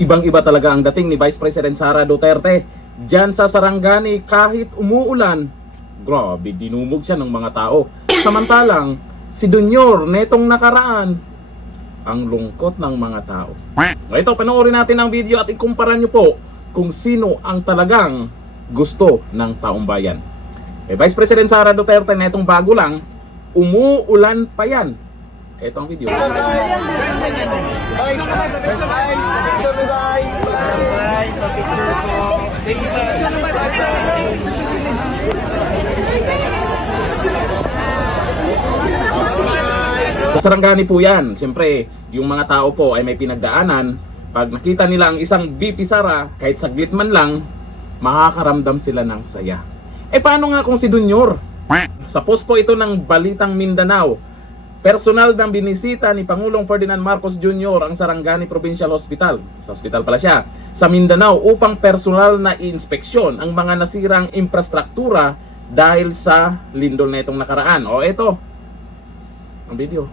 Ibang-iba talaga ang dating ni Vice President Sara Duterte. Diyan sa Sarangani kahit umuulan, grabe dinumog siya ng mga tao. Samantalang si Dunyor netong nakaraan, ang lungkot ng mga tao. Ito, panoorin natin ang video at ikumpara nyo po kung sino ang talagang gusto ng taong bayan. Vice President Sara Duterte netong bago lang, umuulan pa yan. Ito ang video. Sa Sarangani po yan. Siyempre, yung mga tao po ay may pinagdaanan. Pag nakita nila ang isang BP Sara, kahit saglit man lang, makakaramdam sila ng saya. Paano nga kung si Dunyor? Sa post po ito ng Balitang Mindanao, personal ng binisita ni Pangulong Ferdinand Marcos Jr. ang Sarangani Provincial Hospital. Sa hospital pala siya. Sa Mindanao upang personal na inspeksyon ang mga nasirang infrastruktura dahil sa lindol na itong nakaraan. O ito, ang video.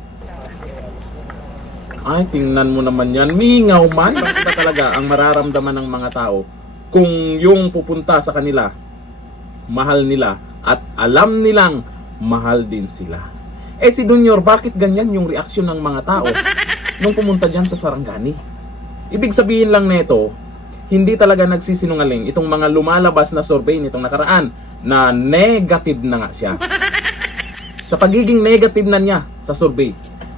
Ay, tingnan mo naman yan. Mingaw man. Bakit ba talaga ang mararamdaman ng mga tao kung yung pupunta sa kanila, mahal nila at alam nilang mahal din sila. Si Dunyor, bakit ganyan yung reaksyon ng mga tao nung pumunta dyan sa Sarangani? Ibig sabihin lang nito, hindi talaga nagsisinungaling itong mga lumalabas na survey nitong nakaraan na negative na nga siya. Sa pagiging negative na niya sa survey,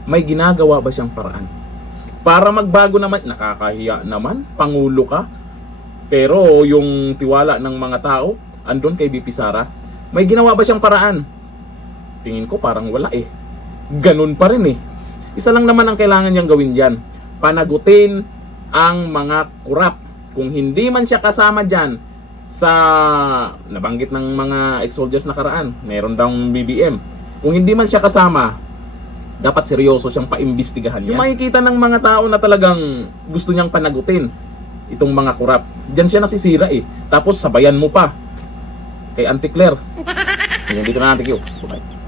may ginagawa ba siyang paraan? Para magbago naman, nakakahiya naman, pangulo ka. Pero yung tiwala ng mga tao, andun kay BP Sara, may ginawa ba siyang paraan? Tingin ko parang wala Ganun pa rin Isa lang naman ang kailangan niyang gawin dyan. Panagutin ang mga kurap. Kung hindi man siya kasama dyan sa nabanggit ng mga ex-soldiers nakaraan, meron daw BBM. Kung hindi man siya kasama, dapat seryoso siyang paimbestigahan yan. Yung makikita ng mga tao na talagang gusto niyang panagutin itong mga kurap, dyan siya nasisira Tapos sabayan mo pa kay Auntie Claire. Dito na natin, Q. Bye.